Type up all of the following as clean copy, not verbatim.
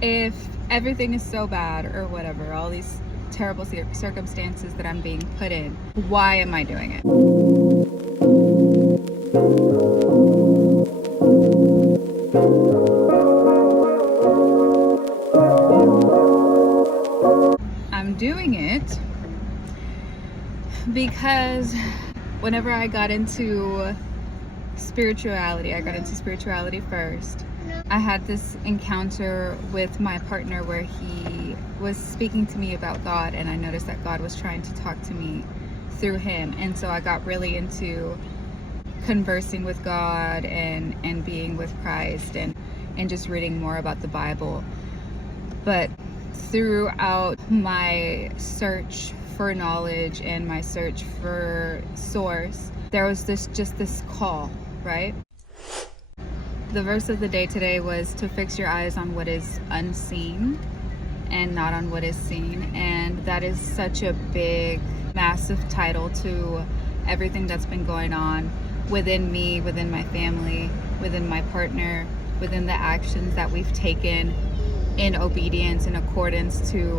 if everything is so bad or whatever, all these terrible circumstances that I'm being put in, why am I doing it? I'm doing it because whenever I got into spirituality first. I had this encounter with my partner where he was speaking to me about God, and I noticed that God was trying to talk to me through him. And so I got really into conversing with God and being with Christ and just reading more about the Bible. But throughout my search for knowledge and my search for source, there was this call, right? The verse of the day today was to fix your eyes on what is unseen and not on what is seen. And that is such a big, massive title to everything that's been going on within me, within my family, within my partner, within the actions that we've taken in obedience, in accordance to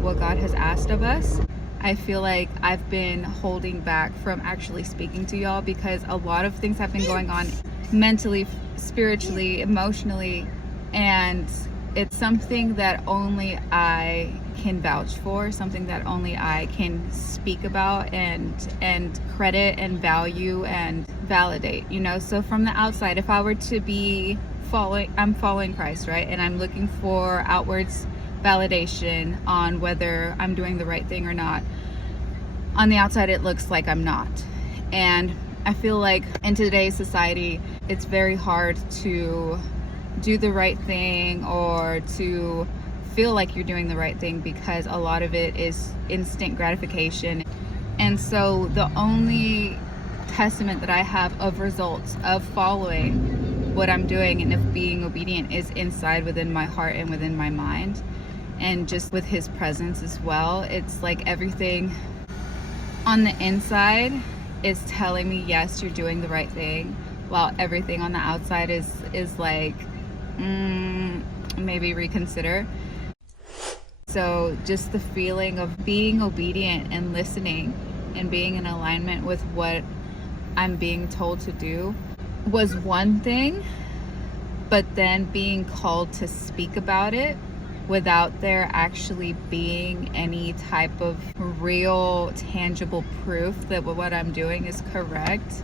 what God has asked of us. I feel like I've been holding back from actually speaking to y'all because a lot of things have been going on mentally, spiritually, emotionally, and it's something that only I can vouch for, something that only I can speak about and credit and value and validate, you know. So from the outside, if I were to be I'm following Christ, right? And I'm looking for outwards validation on whether I'm doing the right thing or not. On the outside, it looks like I'm not. And I feel like in today's society, it's very hard to do the right thing or to feel like you're doing the right thing because a lot of it is instant gratification. And so the only testament that I have of results of following what I'm doing and of being obedient is inside within my heart and within my mind, and just with his presence as well. It's like everything on the inside is telling me, yes, you're doing the right thing, while everything on the outside is like, maybe reconsider. So just the feeling of being obedient and listening and being in alignment with what I'm being told to do was one thing, but then being called to speak about it without there actually being any type of real tangible proof that what I'm doing is correct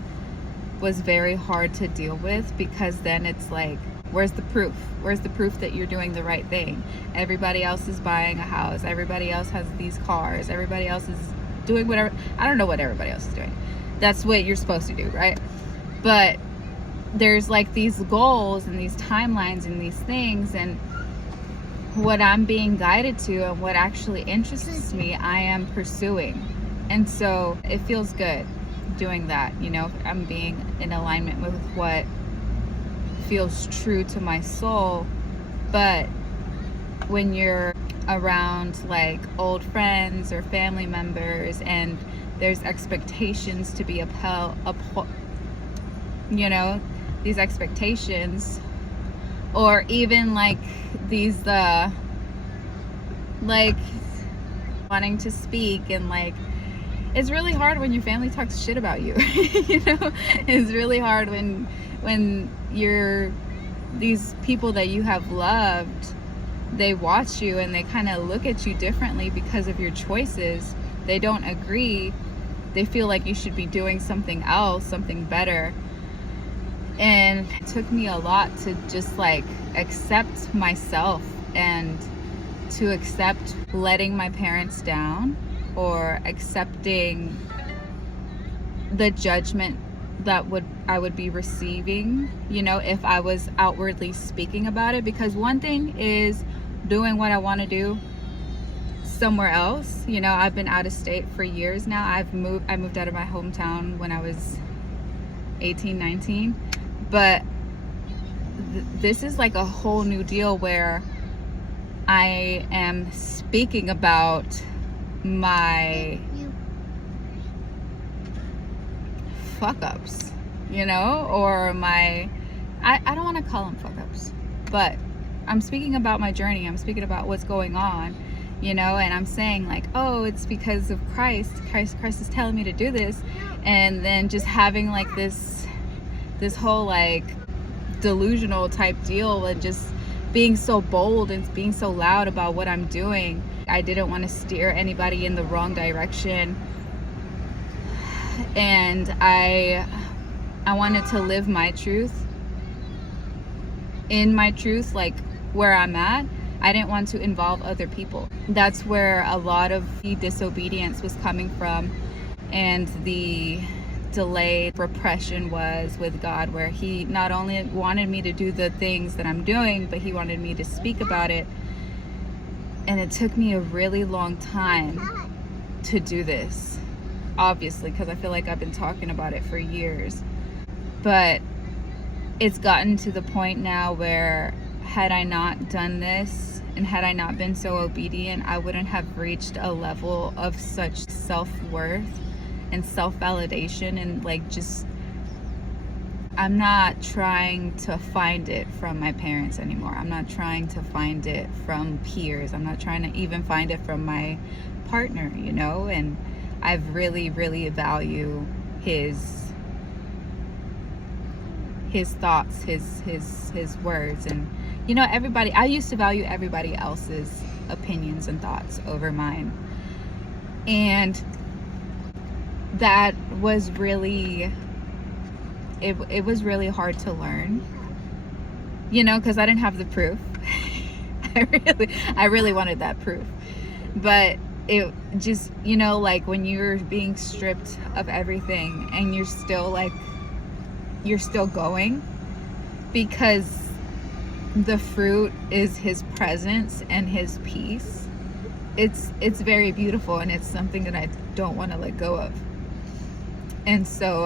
was very hard to deal with, because then it's like, where's the proof? Where's the proof that you're doing the right thing? Everybody else is buying a house, everybody else has these cars, everybody else is doing whatever. I don't know what everybody else is doing. That's what you're supposed to do, right? But there's like these goals and these timelines and these things, and what I'm being guided to and what actually interests me, I am pursuing. And so it feels good doing that, you know. I'm being in alignment with what feels true to my soul. But when you're around like old friends or family members and there's expectations to be upheld, you know, these expectations, or even like these like wanting to speak, and like it's really hard when your family talks shit about you. You know, it's really hard when you're these people that you have loved, they watch you and they kind of look at you differently because of your choices. They don't agree. They feel like you should be doing something else, something better. And it took me a lot to just like accept myself and to accept letting my parents down, or accepting the judgment that I would be receiving, you know, if I was outwardly speaking about it. Because one thing is doing what I want to do somewhere else. You know, I've been out of state for years now. I moved out of my hometown when I was 18, 19. But this is like a whole new deal where I am speaking about my fuck ups, you know, or my, I don't want to call them fuck ups, but I'm speaking about my journey. I'm speaking about what's going on, and I'm saying like, oh, it's because of Christ is telling me to do this. And then just having like this whole like delusional type deal, and just being so bold and being so loud about what I'm doing. I didn't want to steer anybody in the wrong direction, and I wanted to live my truth, in my truth, like where I'm at. I didn't want to involve other people. That's where a lot of the disobedience was coming from, and the delayed repression was with God, where he not only wanted me to do the things that I'm doing, but he wanted me to speak about it. And it took me a really long time to do this, obviously, because I feel like I've been talking about it for years. But it's gotten to the point now where had I not done this, and had I not been so obedient, I wouldn't have reached a level of such self-worth and self-validation, and like, just, I'm not trying to find it from my parents anymore. I'm not trying to find it from peers. I'm not trying to even find it from my partner, and I really, really value his thoughts, his words. And everybody, I used to value everybody else's opinions and thoughts over mine, and that was really, it was really hard to learn, because I didn't have the proof. I really wanted that proof, but it just, like when you're being stripped of everything and you're still going, because the fruit is his presence and his peace. It's very beautiful, and it's something that I don't want to let go of. And so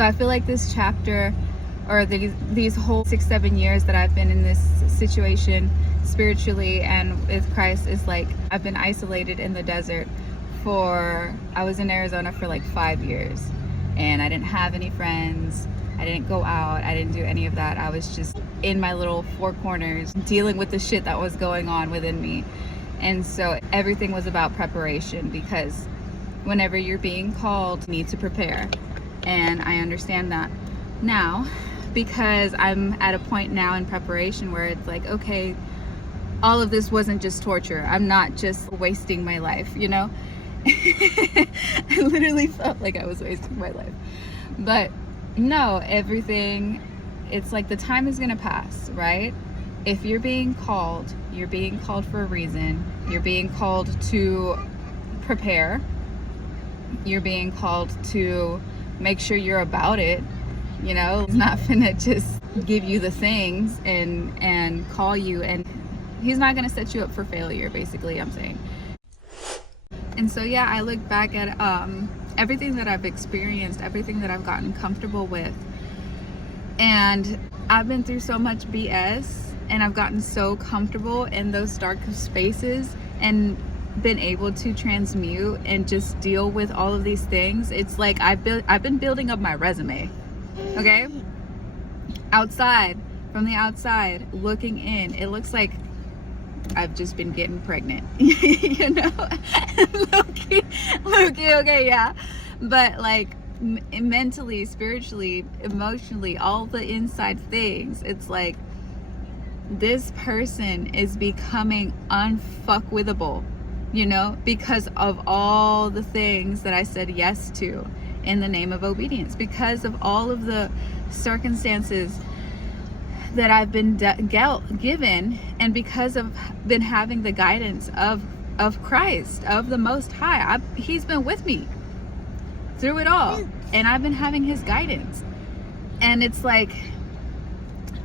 I feel like this chapter, or these whole 6-7 years that I've been in this situation spiritually and with Christ, is like I've been isolated in the desert I was in Arizona for like 5 years, and I didn't have any friends. I didn't go out. I didn't do any of that. I was just in my little four corners dealing with the shit that was going on within me. And so everything was about preparation, because whenever you're being called, you need to prepare. And I understand that now, because I'm at a point now in preparation where it's like, okay, all of this wasn't just torture. I'm not just wasting my life, I literally felt like I was wasting my life. But no, everything, it's like the time is gonna pass, right? If you're being called for a reason. You're being called to prepare. You're being called to make sure you're about it. It's not gonna just give you the things and call you, and he's not gonna set you up for failure, basically, I'm saying. And so yeah, I look back at everything that I've experienced, everything that I've gotten comfortable with, and I've been through so much BS, and I've gotten so comfortable in those dark spaces and been able to transmute and just deal with all of these things. It's like I've been building up my resume, okay? From the outside looking in, it looks like I've just been getting pregnant. Low-key, okay, yeah. But like mentally, spiritually, emotionally, all the inside things, it's like this person is becoming unfuckwithable, because of all the things that I said yes to in the name of obedience, because of all of the circumstances that I've been given, and because of been having the guidance of Christ, of the Most High. He's been with me through it all, and I've been having his guidance. And it's like,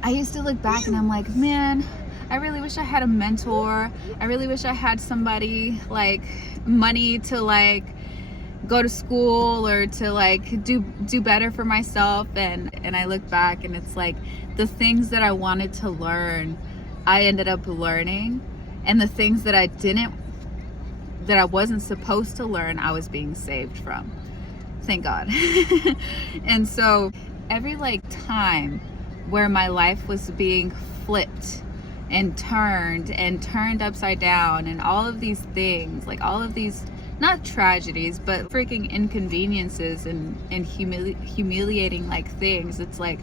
I used to look back and I'm like, man, I really wish I had a mentor. I really wish I had somebody, like money to like go to school or to like do better for myself. And I look back and it's like the things that I wanted to learn, I ended up learning, and the things that I wasn't supposed to learn, I was being saved from. Thank God. And so every like time where my life was being flipped and turned upside down, and all of these things, like all of these, not tragedies, but freaking inconveniences and humiliating like things. It's like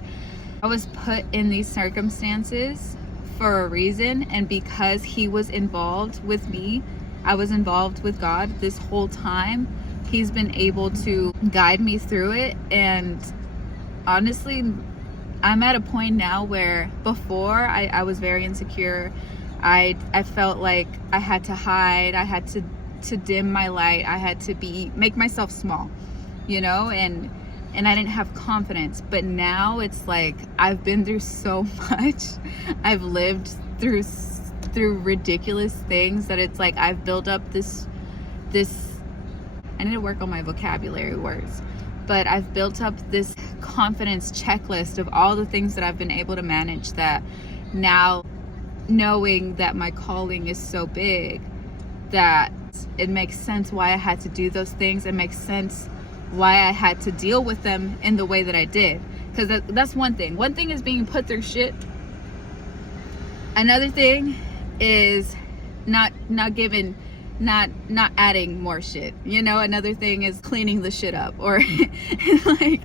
I was put in these circumstances for a reason, and because he was involved with me, I was involved with God this whole time. He's been able to guide me through it. And honestly, I'm at a point now where before I was very insecure. I felt like I had to hide, I had to dim my light, I had to make myself small, you know, and I didn't have confidence. But now it's like I've been through so much. I've lived through ridiculous things that it's like I've built up this I need to work on my vocabulary words, but I've built up this confidence checklist of all the things that I've been able to manage, that now, knowing that my calling is so big, that it makes sense why I had to do those things. It makes sense why I had to deal with them in the way that I did. Because that's one thing. One thing is being put through shit. Another thing is not adding more shit. You know, another thing is cleaning the shit up, or like,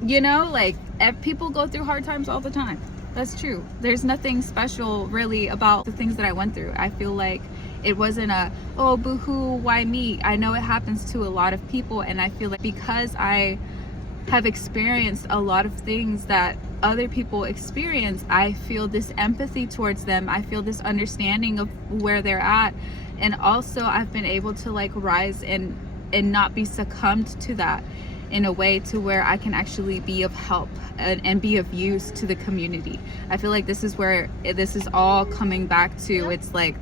you know, like people go through hard times all the time. That's true. There's nothing special really about the things that I went through. I feel like it wasn't oh, boo-hoo, why me? I know it happens to a lot of people, and I feel like because I have experienced a lot of things that other people experience, I feel this empathy towards them. I feel this understanding of where they're at. And also I've been able to like rise and not be succumbed to that in a way to where I can actually be of help and be of use to the community. I feel like this is where this is all coming back to. It's like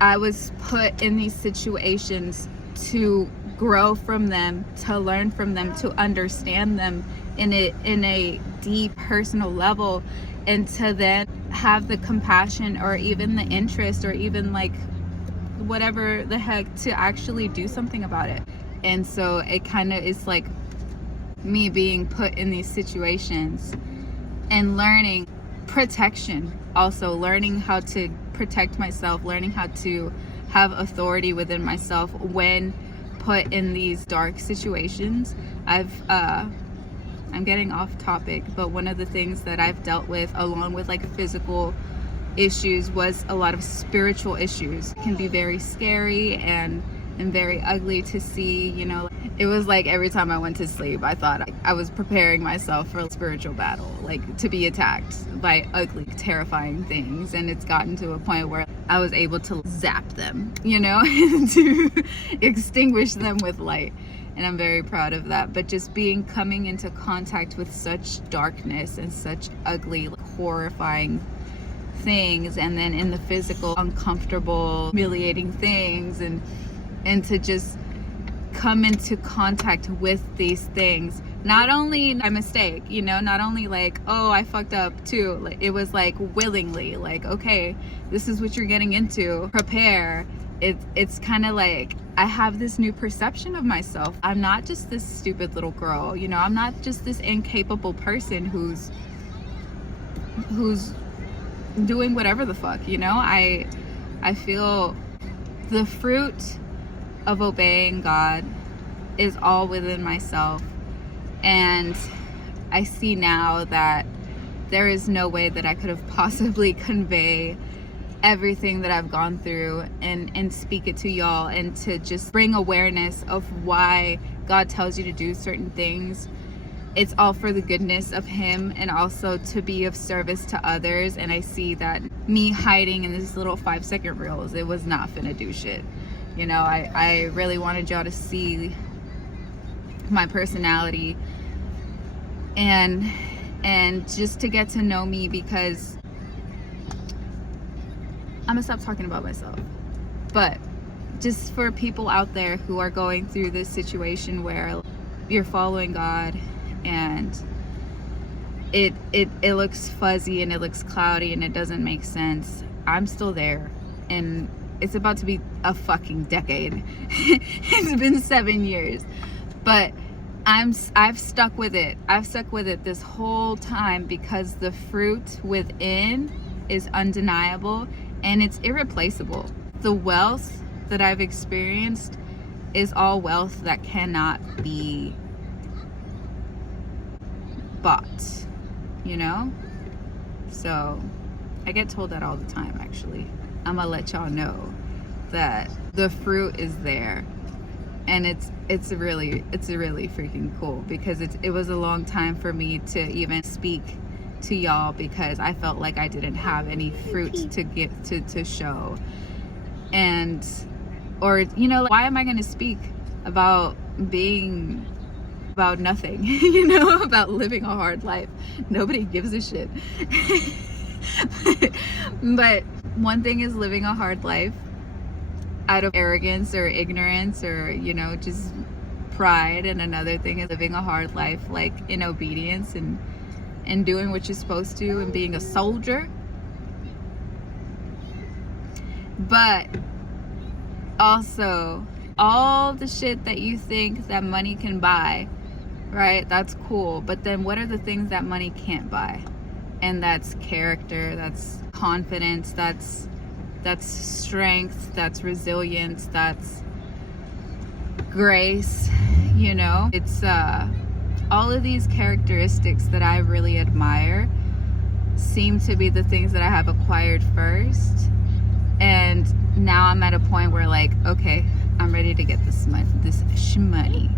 I was put in these situations to grow from them, to learn from them, to understand them in a deep personal level, and to then have the compassion or even the interest or even like whatever the heck to actually do something about it. And so it kind of is like me being put in these situations and learning protection, also learning how to protect myself, learning how to have authority within myself when put in these dark situations. I'm getting off topic, but one of the things that I've dealt with along with like physical issues was a lot of spiritual issues. It can be very scary and very ugly to see, you know. It was like every time I went to sleep, I thought I was preparing myself for a spiritual battle, like to be attacked by ugly, terrifying things. And it's gotten to a point where I was able to zap them, you know, to extinguish them with light. And I'm very proud of that. But just coming into contact with such darkness and such ugly, horrifying things, and then in the physical, uncomfortable, humiliating things, and to just come into contact with these things, not only a mistake, you know, not only like, oh, I fucked up too. It was like willingly, like, okay, this is what you're getting into, prepare. It's kind of like I have this new perception of myself. I'm not just this stupid little girl, you know. I'm not just this incapable person who's doing whatever the fuck, you know. I feel the fruit of obeying God is all within myself, and I see now that there is no way that I could have possibly convey everything that I've gone through and speak it to y'all, and to just bring awareness of why God tells you to do certain things. It's all for the goodness of Him, and also to be of service to others. And I see that me hiding in these little 5-second reels, it was not finna do shit. You know, I really wanted y'all to see my personality and just to get to know me, because I'm gonna stop talking about myself. But just for people out there who are going through this situation where you're following God and it looks fuzzy and it looks cloudy and it doesn't make sense, I'm still there. And it's about to be a fucking decade. It's been 7 years, but I've stuck with it. I've stuck with it this whole time because the fruit within is undeniable and it's irreplaceable. The wealth that I've experienced is all wealth that cannot be bought, you know? So I get told that all the time, actually. I'm gonna let y'all know that the fruit is there. And it's really freaking cool, because it was a long time for me to even speak to y'all because I felt like I didn't have any fruit to get to show. And or you know, why am I going to speak about nothing, you know, about living a hard life? Nobody gives a shit. But one thing is living a hard life out of arrogance or ignorance or, you know, just pride, and another thing is living a hard life like in obedience and doing what you're supposed to and being a soldier. But also, all the shit that you think that money can buy, right? That's cool. But then what are the things that money can't buy? And that's character, that's confidence, that's strength, that's resilience, that's grace, you know? It's all of these characteristics that I really admire seem to be the things that I have acquired first. And now I'm at a point where, like, okay, I'm ready to get this shmoney.